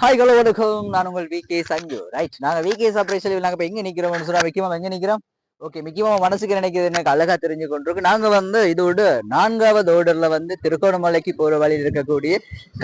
Hi hello வணக்கம், நான் உங்கள் விகே சஞ்சு. ரைட், நாங்க விகே சர்ப்ரைஸ் நாங்க இப்ப எங்க நிக்கிறோம்னு சொன்னா முக்கியமா எங்க நிக்கிறோம். ஓகே, முக்கியமா மனசுக்கு நினைக்கிறது எனக்கு அழகா தெரிஞ்சு கொண்டிருக்கு. நாங்க இதோட 4வது ஆர்டர்ல திருகோணமலைக்கு போற வழியில் இருக்கக்கூடிய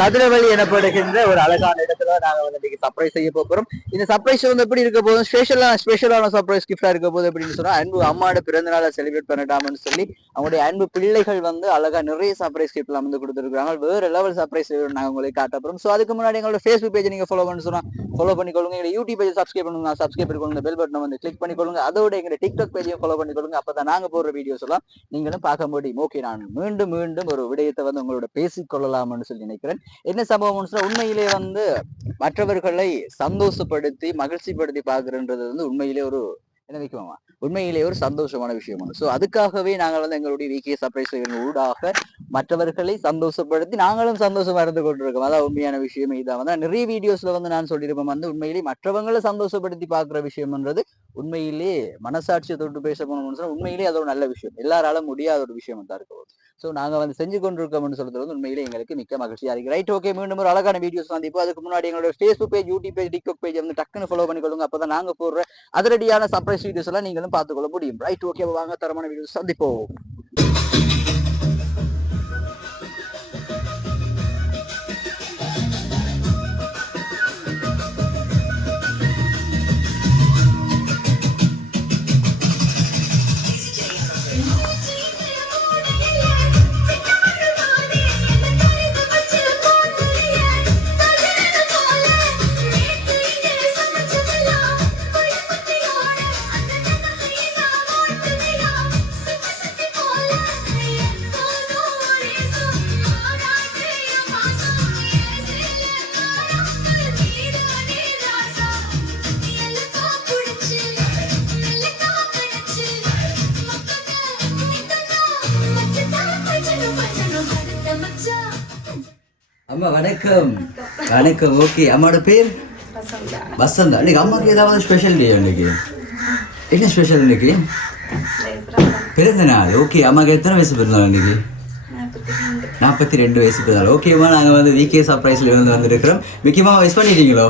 கதிரவழி எனப்படுகின்ற ஒரு அழகான இடத்துல நாங்க இன்னைக்கு சர்ப்ரைஸ் செய்ய போறோம். இந்த சர்ப்ரைஸ் எப்படி இருக்க போதும், ஸ்பெஷலான சர்ப்ரைஸ் கிஃப்டா இருக்க போகுது அப்படின்னு சொன்னா, அன்பு அம்மாவோட பிறந்த நாளை செலிப்ரேட் பண்ணட்டாம்னு சொல்லி அவங்களுடைய அன்பு பிள்ளைகள் அழகா நிறைய சர்ப்ரைஸ் கிஃப்ட்லாம் கொடுத்துருக்காங்க. வேற லெவல் சர்ப்ரைஸ் நாங்க உங்களுக்கு காட்ட போறோம். ஸோ அதுக்கு முன்னாடி எங்களோட ஃபேஸ்புக் பேஜ் நீங்க ஃபாலோ பண்ணி சொன்னா ஃபாலோ பண்ணிக்கொள்ளுங்க. எங்க யூடியூப் பேஜ் சப்ஸ்கிரைப் பண்ணுங்க, சப்ஸ்கிரைப் பண்ணிக்கொள்ளுங்க, பெல் பட்டனை கிளிக் பண்ணிக்கொள்ளுங்க. அதோட எங்க டிக்டாக் பேஜையும் ஃபாலோ பண்ணிக்கொள்ளுங்க. அப்பதான் நாங்க போடுற வீடியோஸ் எல்லாம் நீங்களும் பார்க்க முடியும். ஓகே, நான் மீண்டும் மீண்டும் ஒரு விடயத்தை உங்களோட பேசிக்கொள்ளலாம்னு சொல்லி நினைக்கிறேன். என்ன சம்பவம் உண்மையிலே மற்றவர்களை சந்தோஷப்படுத்தி மகிழ்ச்சிப்படுத்தி பார்க்கறன்றது உண்மையிலே ஒரு என்ன வைக்குமா உண்மையிலே ஒரு சந்தோஷமான விஷயம். சோ அதுக்காகவே நாங்கள் எங்களுடைய விகே சர்ப்ரைஸ் ஊடாக மற்றவர்களை சந்தோஷப்படுத்தி நாங்களும் சந்தோஷமா இருந்து கொண்டிருக்கோம். அதான் உண்மையான விஷயம். இதான் நிறைய வீடியோஸ்ல நான் சொல்லியிருப்போம், உண்மையிலேயே மற்றவங்களை சந்தோஷப்படுத்தி பார்க்கிற விஷயம்ன்றது உண்மையிலே மனசாட்சியை தொட்டு பேச போனோம்னு உண்மையிலேயே அது ஒரு நல்ல விஷயம். எல்லாராலும் முடியாத ஒரு விஷயம் தான் இருக்கும். சோ நாங்க செஞ்சு கொண்டிருக்கோம்னு சொல்றது உண்மையிலே எங்களுக்கு மிக்க மகிழ்ச்சியா இருக்கு. ரைட், ஓகே, மீண்டும் ஒரு அழகான வீடியோஸ் இப்போ அதுக்கு முன்னாடி எங்களோட Facebook page, YouTube page, TikTok page டக்குன்னு ஃபாலோ பண்ணிக்கொள்ளுங்க. அப்பதான் நாங்க போடுற அதிரடியான சர்ப்ரைஸ் வீடியோஸ் எல்லாம் நீங்களும் பார்த்துக்கொள்ள முடியும். ரைட், ஓகே, வாங்க தரமான வீடியோஸ் சந்திப்போம். அம்மா வணக்கம். வணக்கம். ஓகே, அம்மாவோட பேர் வசந்தா. இன்னைக்கு அம்மாவுக்கு ஏதாவது ஸ்பெஷல் டே? இன்னைக்கு என்ன ஸ்பெஷல்? இன்னைக்கு பிறந்த நாள். ஓகே, அம்மாவுக்கு எத்தனை வயசு பிறந்தாள்? இன்னைக்கு 42 வயசு பிறந்தாள். ஓகேம்மா, நாங்கள் விகே சர்ப்ரைஸ்ல வந்துருக்கிறோம். முக்கியமாக விஷ் பண்ணிட்டீங்களோ?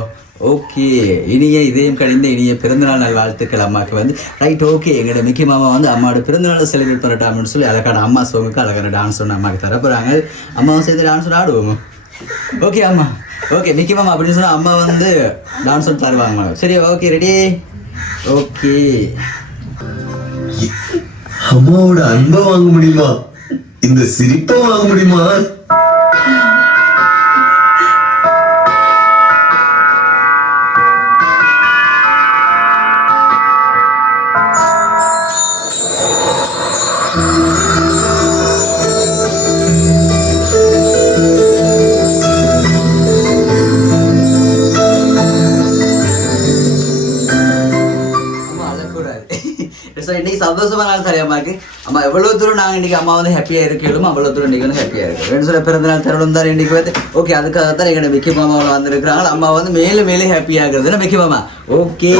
ஓகே, இனிய இதயம் கழிந்த இனிய பிறந்தநாள் நாள் வாழ்த்துக்கள் அம்மாவுக்கு ரைட். ஓகே, எங்களோட மிக்கி மாமா அம்மாவோட பிறந்தநாளை செலிப்ரேட் பண்ணட்டாம்னு சொல்லி அழகான அம்மா சோமுக்கு அழகான டான்ஸ் ஒன்று அம்மாவுக்கு தரப்போறாங்க. அம்மாவும் சேர்ந்து டான்ஸ் ஒன்று ஆடுவோம். ஓகே அம்மா, ஓகே மிக்கி மாமா அப்படின்னு சொன்னா அம்மா டான்ஸ் ஒன்று தருவாங்க. சரி, ஓகே, ரெடி? ஓகே. அம்மாவோட அன்பை வாங்க முடியுமா? இந்த சிரிப்பை வாங்க முடியுமா? இன்னைக்கு சந்தோஷமா நாள் சரி அம்மாக்கு. அம்மா எவ்வளவு தூரம் நாங்க இன்னைக்கு அம்மா ஹாப்பியா இருக்கலும் அவ்வளவு தூரம் இன்னைக்கு ஹாப்பியா இருக்கு. சொல்ல பிறந்த நாள் தருணம் தான் இன்னைக்கு ஓகே, அதுக்காக தான் எங்க மிக்கி மாமா வந்திருக்கிறாங்க. அம்மா மேலும் மேலும் ஹாப்பியா இருக்கிறது மிக்கி மாமா. ஓகே,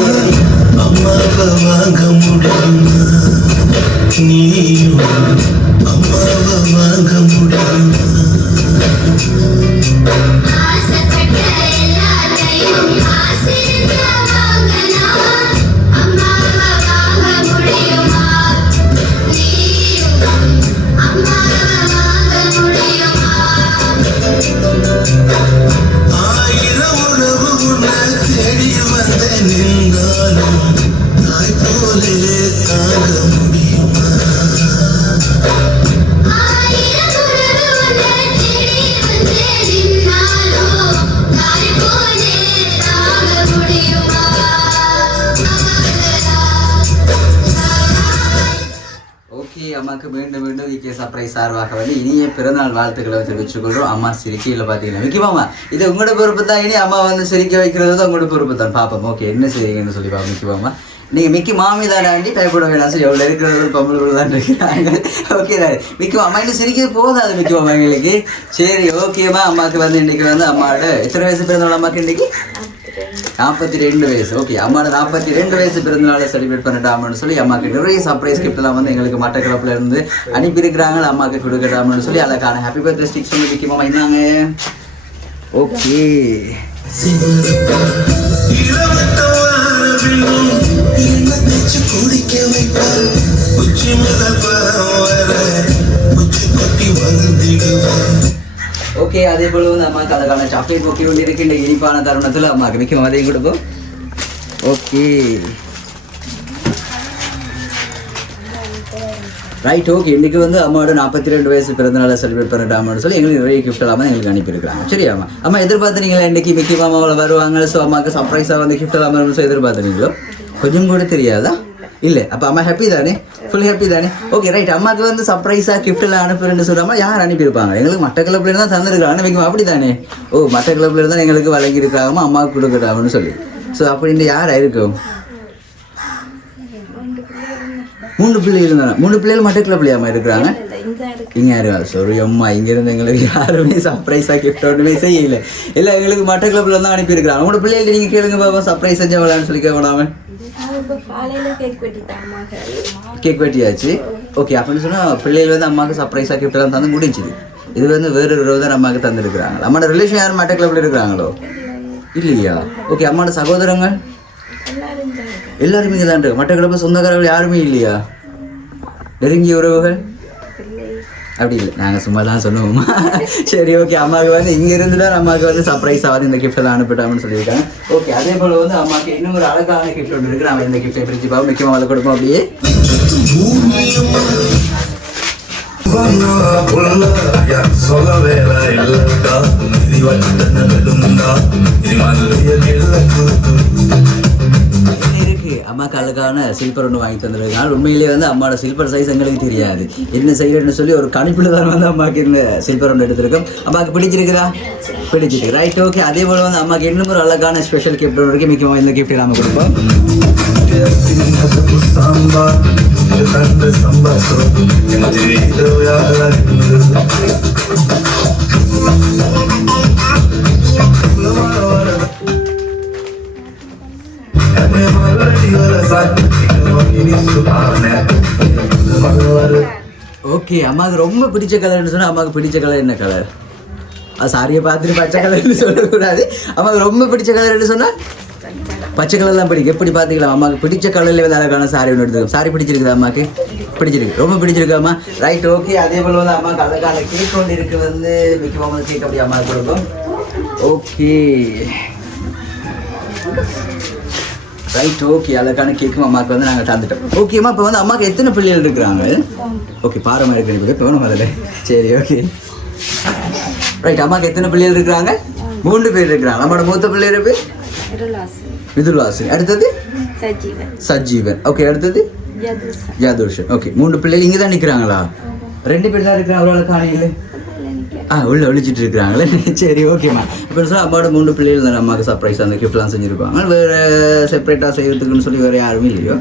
அம்மாக்கு மீண்டும் மீண்டும் விகே சர்ப்ரைஸ் சார்பாக இனிய பிறந்தநாள் வாழ்த்துக்களை தெரிவித்துக் கொள்றோம். அம்மா சிரிக்கையில் பார்த்தீங்கன்னா மிக்கி மாமா, இது உங்களோட பொறுப்பு தான். இனி அம்மா சிரிக்க வைக்கிறது தான் உங்களோட பொறுப்பு தான். பார்ப்போம். ஓகே, என்ன செய்யுங்கன்னு சொல்லி பார்ப்போம். மிக்கி மாமா, நீங்கள் மிக்கி மாமி தாண்டி டைப்போட வேணாம் சொல்லி எவ்வளோ இருக்கிறது பொம்பளை தான் இருக்கிறாங்க. ஓகே தானே மிக்கி மாமா, இன்னும் சிரிக்க போதாது மிக்கி மாமா எங்களுக்கு. சரி, ஓகேம்மா. அம்மாவுக்கு இன்னைக்கு அம்மாவோட எத்தனை வயசு பிறந்தநாள் அம்மாவுக்கு இன்னைக்கு? 42 வயசு. ஓகே, அம்மாவோட 42 வயசு பிறந்தநாளை செலிப்ரேட் பண்ணிட்டாமன்னு சொல்லி அம்மாவுக்கு நிறைய சர்ப்ரைஸ் கிஃப்ட் எல்லாம் எங்களுக்கு மட்டக்களப்புல இருந்து அனுப்பியிருக்கிறாங்க. அம்மாவுக்கு கொடுக்கட்டாமன்னு சொல்லி அழகான ஹாப்பி பர்த்டே ஸ்டிக்ஸ் மிக்கி மாமா. இன்னாங்க ஓகே ஓகே அதே போல வந்து அம்மாவுக்கு அதுக்கான சாக்லேட் பொக்கே ஒன்று இருக்கு இந்த இனிப்பான தருணத்தில் அம்மாவுக்கு மிக்க அதையும் கொடுப்போம். Okay right. ஓகே இன்றைக்கி வந்து அம்மாவோட 42 வயசு பிறந்தநாளை செலிப்ரேட் பண்ணிட்டாமன்னு சொல்லி எங்களுக்கு நிறைய கிஃப்ட் எல்லாமே எங்களுக்கு அனுப்பியிருக்காங்க. சரியா அம்மா? அம்மா எதிர்பார்த்துனீங்களா இன்றைக்கி மிக்கி மாமாவில் வருவாங்க, ஸோ அம்மாவுக்கு சர்ப்ரைஸாக வந்து கிஃப்ட் எல்லாமே ஸோ எதிர்பார்த்துனீங்களோ? கொஞ்சம் கூட தெரியாதா? இல்லை அப்போ அம்மா ஹாப்பி தானே? ஃபுல் ஹாப்பி தானே? Okay right. அம்மாவுக்கு வந்து சர்ப்ரைஸாக கிஃப்ட் எல்லாம் அனுப்புறேன்னு சொல்லாமல் யார் அனுப்பியிருப்பாங்க? எங்களுக்கு மற்ற கிளப்லேருந்து தான் தந்துருக்காங்க வைக்கும் அப்படி தானே? ஓ மற்ற கிளப்லேருந்து தான் எங்களுக்கு வழங்கியிருக்காம அம்மாவுக்கு கொடுக்குறாங்கன்னு சொல்லி. ஸோ அப்படின்னு யார் இருக்கும்? 3 பிள்ளைகள் இருந்தாங்க. 3 பிள்ளைகள் மற்ற கிளப்லையாமா இருக்கிறாங்க? இங்கே யாரும் சாரி அம்மா இங்கேருந்து எங்களுக்கு யாருமே சர்ப்ரைஸாக கிஃப்ட் ஒன்றுமே செய்யல. இல்லை எங்களுக்கு மற்ற கிளப்ல தான் அனுப்பியிருக்கிறாங்க. 3 பிள்ளைகள் நீங்கள் கேளுங்க பாப்பா சர்ப்ரைஸ் செஞ்சவங்களான்னு சொல்லி கேட்கணாமல். கேக் வெட்டியாச்சு. ஓகே அப்படின்னு சொன்னால் பிள்ளைகள் வந்து அம்மாவுக்கு சர்ப்ரைஸாக கிஃப்ட் எல்லாம் தந்து முடிஞ்சுது. இது வந்து வேறு ஒரு தான் அம்மாவுக்கு தந்துருக்குறாங்க. அம்மாவோட ரிலேஷன் யாரும் மற்ற கிளப்ல இருக்கிறாங்களோ? இல்லையா? ஓகே அம்மாவோட சகோதரங்கள் எல்லாருமே இங்கே தான் இருக்கு. மற்ற கிளப்ப சொந்தக்காரர்கள் யாருமே இல்லையா? நெருங்கிய உறவுகள் அப்படி இல்லை, நாங்கள் சும்மா தான் சொல்லுவோமா? சரி ஓகே. அம்மாவுக்கு வந்து இங்கேருந்து தான் அம்மாவுக்கு வந்து சர்ப்ரைஸாக வந்து இந்த கிஃப்ட் எல்லாம் அனுப்பிட்டாங்கன்னு சொல்லியிருக்காங்க. ஓகே அதே போல் வந்து அம்மாவுக்கு இன்னும் ஒரு அழகான கிஃப்ட் ஒன்று இருக்குது. நம்ம இந்த கிஃப்ட்டை பிரிச்சு பார்ப்போம். முக்கியமாக அதை கொடுப்போம். அப்படியே இருக்கு. அம்மாவுக்கு அழகான சில்பர் ஒன்று வாங்கி தந்துருக்காங்க. உண்மையிலேயே வந்து அம்மாவோட சில்பர் சைஸ் எங்களுக்கு தெரியாது, என்ன செய்யறேன்னு சொல்லி ஒரு கணிப்பில் தான் வந்து அம்மாவுக்கு இந்த சில்பர் ஒன்று எடுத்திருக்கோம். அம்மாவுக்கு பிடிச்சிருக்குதா? பிடிச்சிருக்கு. Right okay. அதே போல் வந்து அம்மாவுக்கு இன்னும் ஒரு அழகான ஸ்பெஷல் கிஃப்ட் ஒன்று இருக்குது. முக்கியமாக இந்த கிஃப்ட் நாம கொடுப்போம். ஓகே அம்மாவுக்கு ரொம்ப பிடிச்ச கலர்னு சொன்னால் அம்மாவுக்கு பிடிச்ச கலர் என்ன கலர்? அது சாரியை பார்த்துட்டு பச்சை கலர்னு சொல்லக்கூடாது. அம்மாவுக்கு ரொம்ப பிடிச்ச கலர்னு சொன்னால் பச்சை கலர் தான் பிடிக்கும். எப்படி பார்த்துக்கலாம்? அம்மாவுக்கு பிடிச்ச கலர்லேயே வந்து அழகான சாரி ஒன்று எடுத்துக்கோம். சாரி பிடிச்சிருக்குது அம்மாவுக்கு? பிடிச்சிருக்கு, ரொம்ப பிடிச்சிருக்காம்மா. Right okay. அதே போல் வந்து அம்மாவுக்கு அழகான கேக் ஒன்று இருக்குது. வந்து மிக்கி மாமா கேக் அப்படி அம்மாவுக்கு கொடுக்கும். Okay right okay. அழகான கேக்கும் அம்மாவுக்கு வந்து நாங்கள் தந்துட்டோம். ஓகேம்மா. இப்போ வந்து அம்மாவுக்கு எத்தனை பிள்ளைகள் இருக்கிறாங்க? ஓகே பாரம்பரிய பிள்ளை போகணும் அதில். சரி ஓகே ரைட். அம்மாவுக்கு எத்தனை பிள்ளைகள் இருக்கிறாங்க? 3 பேர் இருக்கிறாங்க. நம்மளோட மூத்த பிள்ளையோட பேர் விதுலாசினி. அடுத்தது சஜீவன். ஓகே அடுத்தது ஜாதுர்ஷன். ஓகே 3 பிள்ளைகள் இங்கே தான் நிற்கிறாங்களா? 2 பேர் தான் இருக்கிறாங்க. அவ்வளோ காணையில் உள்ள ஒழிச்சிட்டு இருக்கிறாங்களே. சரி ஓகேம்மா. இப்போ சொன்னால் அம்மாவோட 3 பிள்ளைகள் தான் அம்மாவுக்கு சர்ப்ரைஸ் அந்த கிஃப்ட்லாம் செஞ்சுருப்பாங்க. வேறு செப்பரேட்டாக செய்யறதுக்குன்னு சொல்லி வேறு யாருமே இல்லையோ?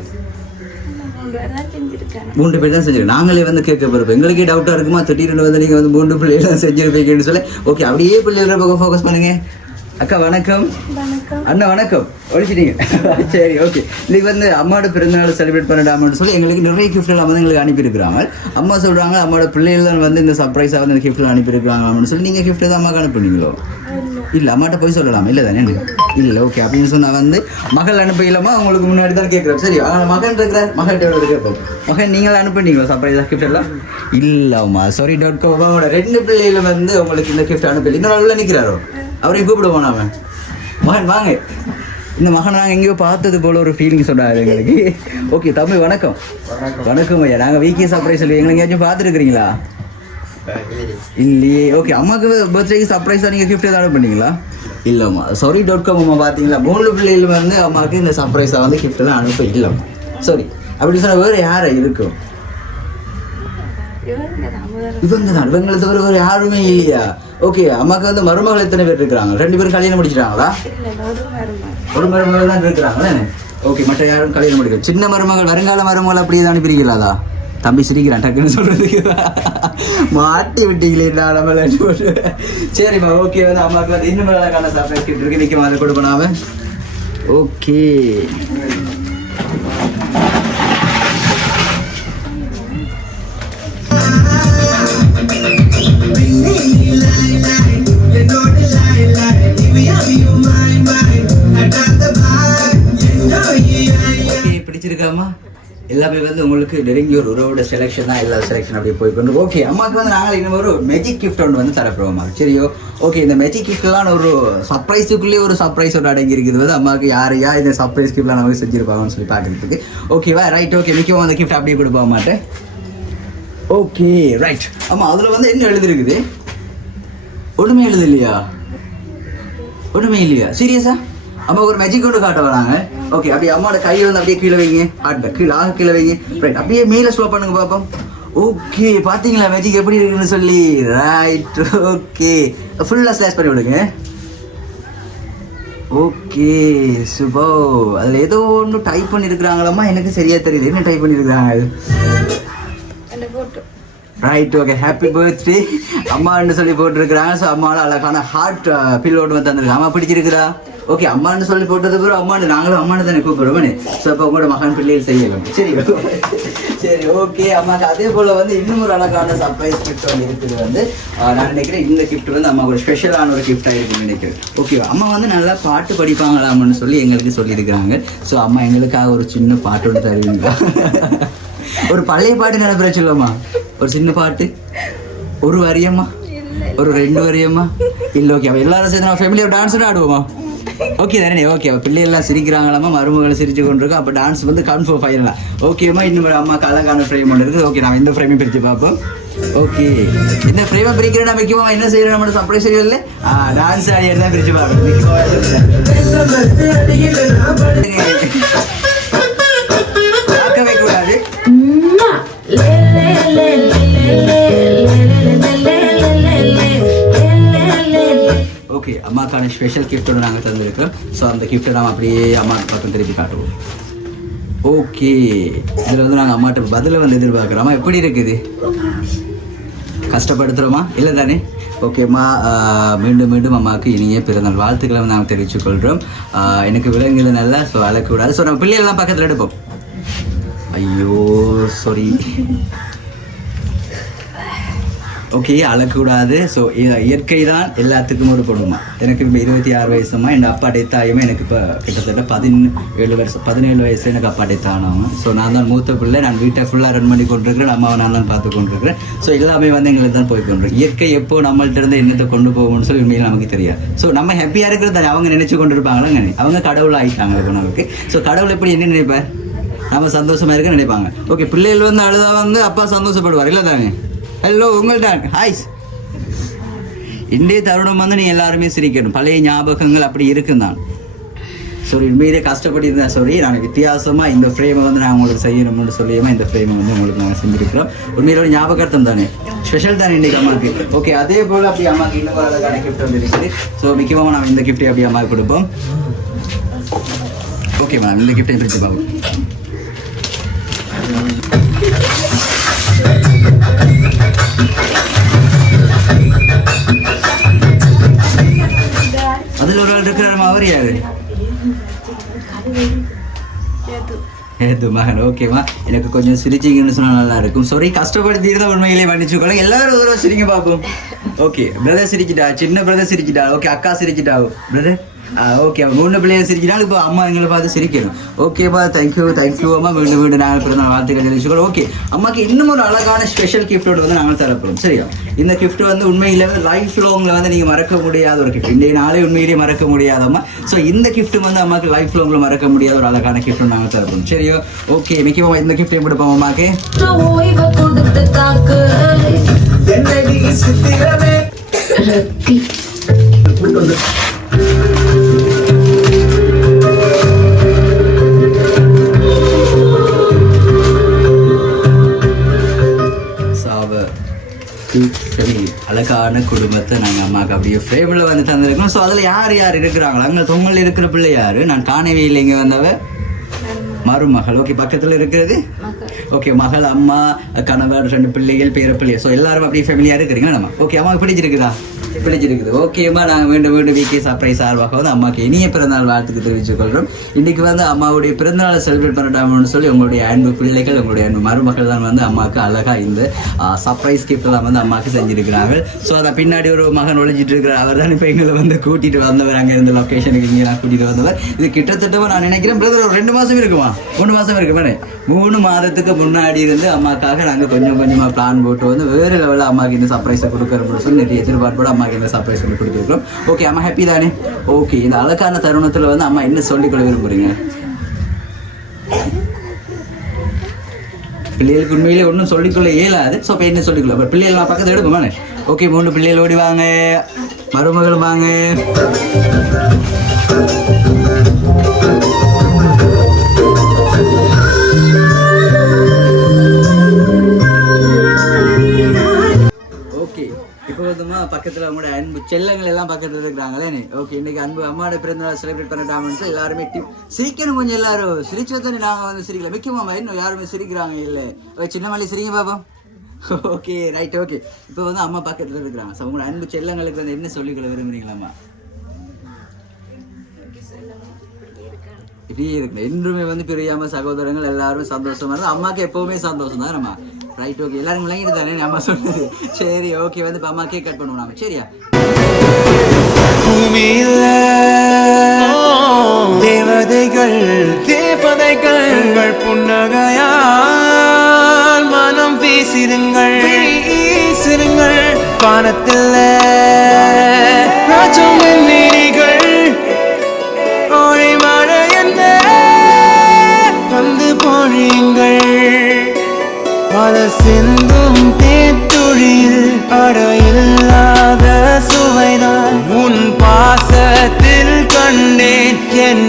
3 பேர் தான் செஞ்சிருக்கோம். நாங்களே வந்து கேட்க போகிறோம். எங்களுக்கே டவுட்டாக இருக்குமா திடீர்னு வந்து நீங்கள் வந்து 3 பிள்ளைகள் தான் செஞ்சுருப்பீங்கன்னு சொல்லி. ஓகே அப்படியே பிள்ளைகள பக்கம் ஃபோக்கஸ் பண்ணுங்க. அக்கா வணக்கம். அண்ணா வணக்கம். ஒழிச்சிட்டீங்க. சரி ஓகே. இன்னைக்கு வந்து அம்மாவோட பிறந்தநாள் செலிப்ரேட் பண்ணிடாமன்னு சொல்லி எங்களுக்கு நிறைய கிஃப்ட் எல்லாம் வந்து எங்களுக்கு அனுப்பியிருக்கிறாங்க. அம்மா சொல்கிறாங்க அம்மாவோட பிள்ளைகள் வந்து இந்த சர்ப்ரைஸாக வந்து இந்த கிஃப்ட்லாம் அனுப்பியிருக்காங்கன்னு சொல்லி. நீங்கள் கிஃப்ட் தான் அம்மாவுக்கு அனுப்புனீங்களோ? இல்லை அம்மாட்ட போய் சொல்லலாம் இல்லை தானே? இல்லை ஓகே. அப்படின்னு சொன்னால் வந்து மகள் அனுப்பிக்கலாமா? உங்களுக்கு முன்னாடி தான் கேட்குறோம். சரி மகன் இருக்கிற மகள்கிட்ட கேட்போம். மகன் நீங்கள் அனுப்புனீங்களா சர்ப்ரைஸாக கிஃப்ட் எல்லாம்? இல்லைம்மா sorry.com 2 பிள்ளைகள் வந்து உங்களுக்கு இந்த கிஃப்ட் அனுப்பல. இன்னொரு உள்ள நிற்கிறாரோ? அவரையும் கூப்பிடுவோம் நாம. மகன் வாங்க. இந்த மகன் நாங்கள் எங்கேயோ பார்த்தது போல ஒரு ஃபீலிங் சொன்னார் எங்களுக்கு. ஓகே தம்பி வணக்கம். வணக்கம் ஐயா. நாங்கள் வீக்கே சர்ப்ரைஸ் சொல்லி எங்களை எங்கேயாச்சும் பார்த்துருக்குறீங்களா? இல்லையே. ஓகே அம்மாவுக்கு பர்த்டேக்கு சர்ப்ரைஸாக நீங்கள் கிஃப்ட் ஏதாவது பண்ணீங்களா? இல்லைம்மா sorry.com அம்மா பார்த்தீங்களா 3 பிள்ளைகள் வந்து அம்மாவுக்கு இந்த சர்ப்ரைஸாக வந்து கிஃப்ட் எல்லாம் அனுப்ப இல்லைம்மா. சாரி அப்படி சொன்னால் வேறு யாரை இருக்கும்? இவங்க தான். இவங்களை தவிர வேறு யாருமே இல்லையா? ஓகே அம்மாவுக்கு வந்து மருமகள் எத்தனை பேர் இருக்கிறாங்க? 2 பேரும் கல்யாணம் முடிச்சிட்டாங்களா? ஒரு மருமகள் தான் இருக்கிறாங்களே. ஓகே மற்ற யாரும் கல்யாணம் முடிக்கல. சின்ன மருமகள் வருங்கால மருமகள் அப்படியே தான் அனுப்பியிருக்கீங்களா? தம்பி சிரிக்கிறான் டக்குன்னு சொல்கிறதுக்கு. மாட்டி விட்டீங்களே நம்மள. சரிம்மா ஓகே. வந்து அம்மாவுக்கு வந்து இன்னும் அழகான சர்ப்ரைஸ் கிஃப்ட் இருக்கு. நிற்க அதை கொடுக்கணும் அவன். ஓகே என்னோட பார்த்தீங்களாமா எல்லாமே வந்து உங்களுக்கு நெருங்கிய ஒரு உறவோட செலெக்ஷன் தான், எல்லா செலெக்ஷன் அப்படியே போய்க்கொண்டு. ஓகே, அம்மாவுக்கு வந்து நாங்கள் இன்னும் ஒரு மெஜிக் கிஃப்ட் ஒன்று வந்து தரப்போம் சரியோ. ஓகே, இந்த மெஜிக் கிஃப்ட்லாம் ஒரு சர்ப்ரைஸுக்குள்ளேயே ஒரு சர்ப்ரைஸ் ஒன்று அடங்கி இருக்குது வந்து அம்மாவுக்கு யாரையா இந்த சர்ப்ரைஸ் கிஃப்ட்லாம் நமக்கு செஞ்சுருப்பாங்கன்னு சொல்லி பார்க்குறதுக்கு. ஓகேவா, ரைட். ஓகே, முக்கியமாக அந்த கிஃப்ட் அப்படியே கொடுப்பா மாட்டேன். Okay, right. ஆமாம், அதில் வந்து என்ன எழுதிருக்குது? ஒன்றுமே எழுது இல்லையா? ஒன்றுமே இல்லையா? சீரியஸா? அம்மா ஒரு மேஜிக் கொண்டு காட்ட வராங்க. ஓகே, அப்படியே அம்மாவோட கையை வந்து அப்படியே கீழே வைங்க. கீழே வைங்க. ரைட், அப்படியே மேலே ஸ்லோ பண்ணுங்க பார்ப்போம். ஓகே, பார்த்தீங்களா மேஜிக் எப்படி இருக்குன்னு சொல்லி? ரைட். ஓகே, ஃபுல்லாக ஸ்லாஷ் பண்ணி விடுங்க. Okay, super. அதில் ஏதோ ஒன்று டைப் பண்ணியிருக்கிறாங்களாம்மா, எனக்கு சரியா தெரியுது. என்ன டைப் பண்ணியிருக்கிறாங்க? ரைட். ஓகே, ஹாப்பி பர்த்டே அம்மான்னு சொல்லி போட்டிருக்கிறாங்க. ஸோ அம்மாவோட அழகான ஹார்ட் பில்லோடு வந்து தந்துருக்காங்க. அம்மா பிடிச்சிருக்குதா? ஓகே, அம்மான்னு சொல்லி போட்டது பிறகு அம்மான்னு நாங்களும் அம்மானு தானே கூப்பிடுவோம். ஸோ அப்போ உங்களோட மகன் பிள்ளைகள் செய்யலாம். சரி சரி, ஓகே. அம்மாவுக்கு அதே போல் வந்து இன்னும் ஒரு அழகான சர்ப்ரைஸ் கிஃப்ட் ஒன்று இருக்குது வந்து நான் நினைக்கிறேன். இந்த கிஃப்ட் வந்து அம்மாவுக்கு ஒரு ஸ்பெஷலான ஒரு கிஃப்டாக இருக்குன்னு நினைக்கிறேன். ஓகே, அம்மா வந்து நல்லா பாட்டு படிப்பாங்களாம்னு சொல்லி எங்களுக்கு சொல்லியிருக்கிறாங்க. ஸோ அம்மா எங்களுக்காக ஒரு சின்ன பாட்டு ஒன்று தருவீங்களா? ஒரு பழைய பாட்டு நினைப்பிற சொல்லுவோம்மா, ஒரு சின்ன பாட்டு, ஒரு வரியம்மா, ஒரு 2 வரியம்மா இல்லை? ஓகே, அவள் எல்லாரும் சேர்ந்து நம்ம ஃபேமிலியோட டான்ஸ் ஆடுவோமா? ஓகே தானே? ஓகே, அவள் பிள்ளைகள்லாம் சிரிக்கிறாங்களாம்மா, மருமகளை சிரிச்சு கொண்டிருக்கோம். அப்போ டான்ஸ் வந்து கன்ஃபார்ம் ஃபைனலாம். ஓகேம்மா, இன்னும் அம்மாவுக்கு அழகான ஃப்ரேம் ஒன்று இருக்குது. ஓகே, நம்ம இந்த ஃப்ரேமையும் பிரித்து பார்ப்போம். ஓகே, இந்த ஃப்ரேமை பிரிக்கிறேன் நம்ம முக்கியமாக என்ன செய்யறோம்? நம்மளோட சர்ப்ரைஸ் இல்லை, டான்ஸ் ஆடியா தான் பிரித்து பார்க்கணும். பார்க்கவே கூடாது. ஓகே, அம்மாக்கான ஸ்பெஷல் கிஃப்ட் ஒன்று நாங்கள் தந்துருக்கோம். ஸோ அந்த கிஃப்ட்டை நாம் அப்படியே அம்மா பக்கம் திருப்பி காட்டுவோம். ஓகே, இதில் வந்து நாங்கள் அம்மாட்ட பதிலை வந்து எதிர்பார்க்குறோம். அம்மா எப்படி இருக்குது? கஷ்டப்படுத்துகிறோமா? இல்லை தானே? ஓகேம்மா, மீண்டும் மீண்டும் அம்மாவுக்கு இனிய பிறந்தநாள் வாழ்த்துக்களை வந்து நாங்கள் தெரிவித்துக்கொள்கிறோம். எனக்கு விலங்குல நல்லா, ஸோ அழக்கூடாது. ஸோ நம்ம பிள்ளைகள்லாம் பக்கத்தில் எடுப்போம். ஐயோ சாரி. ஓகே, அழக்கூடாது. ஸோ இயற்கை தான் எல்லாத்துக்கும் ஒரு பொண்ணுமா. எனக்கு இப்போ 26 வயசுமா. என் அப்பா டெத் ஆகியுமே எனக்கு இப்போ கிட்டத்தட்ட 17 வயசு எனக்கு அப்பா டெத் ஆனவங்க. ஸோ நான் தான் மூத்த பிள்ளை. நான் வீட்டை ஃபுல்லாக ரன் பண்ணி கொண்டிருக்கிறேன். அம்மாவை நான் தான் பார்த்து கொண்டிருக்கிறேன். ஸோ எல்லாமே வந்து எங்களுக்கு தான் போய் கொண்டிருக்கேன். இயற்கை எப்போ நம்மள்ட்ட இருந்து என்னத்தை கொண்டு போகும்னு சொல்லி உண்மையில் நமக்கு தெரியாது. ஸோ நம்ம ஹாப்பியாக இருக்கிறத அவங்க நினைச்சு கொண்டு இருப்பாங்களா? அவங்க கடவுள் ஆகிட்டாங்க இப்போ நமக்கு. ஸோ கடவுள் எப்படி என்ன நினைப்பார்? நம்ம சந்தோஷமா இருக்க நினைப்பாங்க. ஓகே, பிள்ளைகள் வந்து அழுதா வந்து அப்பா சந்தோஷப்படுவார் இல்லை தானே? ஹலோ, உங்கள்கிட்ட ஹாய். இன்றைய தருணம் வந்து நீங்கள் எல்லாருமே சிரிக்கணும். பழைய ஞாபகங்கள் அப்படி இருக்குந்தான். ஸோ உண்மையிலே கஷ்டப்பட்டு இருந்தேன். சாரி, நான் வித்தியாசமாக இந்த ஃப்ரேமை வந்து நான் உங்களுக்கு செய்யணும்னு சொல்லியுமா இந்த ஃப்ரேமை வந்து உங்களுக்கு நாங்கள் செஞ்சுருக்கிறோம். உண்மையிலோட ஞாபகார்த்தம் தானே, ஸ்பெஷல் தானே இன்றைக்கி அம்மாவுக்கு. ஓகே, அதே போல் அப்படி அம்மாவுக்கு இன்னும் ஒரு அழகான கிஃப்ட் வந்து இருக்குது. ஸோ முக்கியமாக நம்ம இந்த கிஃப்ட்டை அப்படி அம்மாவுக்கு கொடுப்போம். ஓகே மேம், இந்த கிஃப்ட்டை பிரித்து பார்ப்போம். அதில் ஒரு ஆள் இருக்கிறார். அவர் யாரு? ஏது மகன். ஓகேவா, எனக்கு கொஞ்சம் சிரிச்சிங்கன்னு சொன்னால் நல்லா இருக்கும். சாரி, கஷ்டப்படுத்தி இருந்தால் உண்மையிலேயே மன்னிச்சுக்கொள்ள. எல்லாரும் ஒரு தடவை சிரிங்க பார்ப்போம். ஓகே, பிரதர் சிரிச்சிட்டா, சின்ன பிரதர் சிரிச்சிட்டா. ஓகே, அக்கா சிரிச்சிட்டா. பிரதர் ஓகே, அவங்க 3 பிள்ளைங்க சிரிக்கிறாங்க. இப்போ அம்மா எங்களை பார்த்து சிரிக்கணும். ஓகேப்பா, தேங்க்யூ அம்மா. மீண்டும் நாங்கள் பிறந்த வாழ்த்துக்கள் தெரிவிச்சுக்கிறோம். ஓகே, அம்மாக்கு இன்னும் ஒரு அழகான ஸ்பெஷல் கிஃப்டோடு வந்து நாங்கள் தரப்போம். சரியா? இந்த கிஃப்ட் வந்து உண்மையிலே லைஃப் லாங்கில் வந்து நீங்கள் மறக்க முடியாத ஒரு கிஃப்ட். இன்றைய நாளே உண்மையிலேயே மறக்க முடியாதம்மா. ஸோ இந்த கிஃப்ட் வந்து அம்மாவுக்கு லைஃப் லாங்கில் மறக்க முடியாத ஒரு அழகான கிஃப்ட் நாங்கள் தரப்போம். சரியோ? ஓகே, முக்கியமாக இந்த கிஃப்ட் எப்படி கொடுப்போம் அம்மாக்கு? சரி, அழகான குடும்பத்தை நாங்கள் அம்மாவுக்கு அப்படியே ஃபேமிலியில் வந்து தந்துருக்கோம். ஸோ அதில் யார் யார் இருக்கிறாங்களோ அங்கே தொங்கல் இருக்கிற பிள்ளை யார்? நான் காணவே இல்லை. இங்கே வந்தவ மருமகள். ஓகே, பக்கத்தில் இருக்கிறது ஓகே மகள், அம்மா, கணவர், 2 பிள்ளைகள், பேர பிள்ளைகள். ஸோ எல்லாரும் அப்படியே ஃபேமிலியாக இருக்கிறீங்களா நம்ம? ஓகே, அம்மாவுக்கு பிடிச்சிருக்குதா? பிடிச்சிருக்குது. ஓகேம்மா, நாங்கள் மீண்டும் மீண்டும் விகே சர்ப்ரைஸ் சார்பாக வந்து அம்மாவுக்கு இனிய பிறந்தநாள் வாழ்த்துக்கு தெரிவித்துக் கொள்கிறோம். இன்னைக்கு வந்து அம்மாவுடைய பிறந்தநாளை செலிப்ரேட் பண்ணிட்டாமன்னு சொல்லி உங்களுடைய அன்பு பிள்ளைகள், உங்களுடைய அன்பு மருமகள் தான் வந்து அம்மாவுக்கு அழகாக இந்த சர்ப்ரைஸ் கிஃப்ட் எல்லாம் வந்து அம்மாவுக்கு செஞ்சிருக்கிறாங்க. ஸோ அதை பின்னாடி ஒரு மகன் ஒழிஞ்சிட்டு இருக்கிறார். அவர் தான் இப்போ எங்களை வந்து கூட்டிகிட்டு வந்தவர், அங்கே இருந்த லொக்கேஷனுக்கு இங்கே நான் கூட்டிகிட்டு வந்தவர். இது கிட்டத்தட்ட நான் நினைக்கிறேன் பிரதர் ஒரு 2 மாதம் இருக்குமா, 3 மாதம் இருக்குமே. 3 மாதத்துக்கு முன்னாடி இருந்து அம்மாவுக்காக நாங்கள் கொஞ்சம் கொஞ்சமாக பிளான் போட்டு வந்து வேறு லெவலில் அம்மாவுக்கு இந்த சர்ப்ரைஸை கொடுக்குறோம்னு சொல்லி நிறைய எதிர்பார்ப்போட அம்மாவுக்கு இந்த சர்ப்ரைஸ் பண்ணி கொடுத்துருக்கோம். ஓகே, அம்மா ஹாப்பி தானே? ஓகே, இந்த அழகான தருணத்தில் வந்து அம்மா என்ன சொல்லிக்கொள்ள விரும்புறீங்க? பிள்ளைகளுக்கு உண்மையிலே ஒன்றும் சொல்லிக்கொள்ள இயலாது. ஸோ இப்போ என்ன சொல்லிக்கொள்ள இப்போ பிள்ளைகள் பக்கத்தில் எடுக்குமானே? ஓகே, 3 பிள்ளைகள் ஓடி வாங்க, மருமகளும் வாங்க. பக்கத்தில் அவங்களோட அன்பு செல்லங்கள் எல்லாம் பக்கத்தில் இருக்கிறாங்களே. ஓகே, இன்னைக்கு அன்பு அம்மாவோட பிறந்தநாள் செலிப்ரேட் பண்ணிட்டாமன்னு எல்லாருமே சிரிக்கணும். கொஞ்சம் எல்லாரும் சிரிச்சதானே நாங்கள் வந்து சிரிக்கல. முக்கியமா இன்னும் யாருமே சிரிக்கிறாங்க இல்லை. சின்ன மல்லி சிரிங்க பாப்பா. Okay, right. ஓகே, இப்போ வந்து அம்மா பக்கத்தில் இருக்கிறாங்க. ஸோ உங்களோட அன்பு செல்லங்களுக்கு வந்து என்ன சொல்லிக்கொள்ள விரும்புறீங்களாம்மா? இப்படியே இருக்கு என்றுமே வந்து பிரியாம சகோதரங்கள் எல்லாரும் சந்தோஷமா இருந்தா அம்மாக்கு எப்பவுமே சந்தோஷம் தான். நம்ம ரைட். ஓகே, எல்லாரும் விளங்கிட்டு தானே நம்ம சொன்னது? சரி, ஓகே, வந்து இப்போ அம்மா கேக் கட் பண்ணுவோம் நாம. சரியா? தேவதைகள் தேவதைகள் புன்னகையால் மனம் வீசிடுங்கள் வீசிடுங்கள் வானத்தில் ராஜம் நீரிகள் ஓடி மழை என்ன வந்து பொழியுங்கள் மத சிந்தும் தேத்துழியில் அடையில்லாத சுவைதான் உன் பாசத்தில் கண்டேன் என்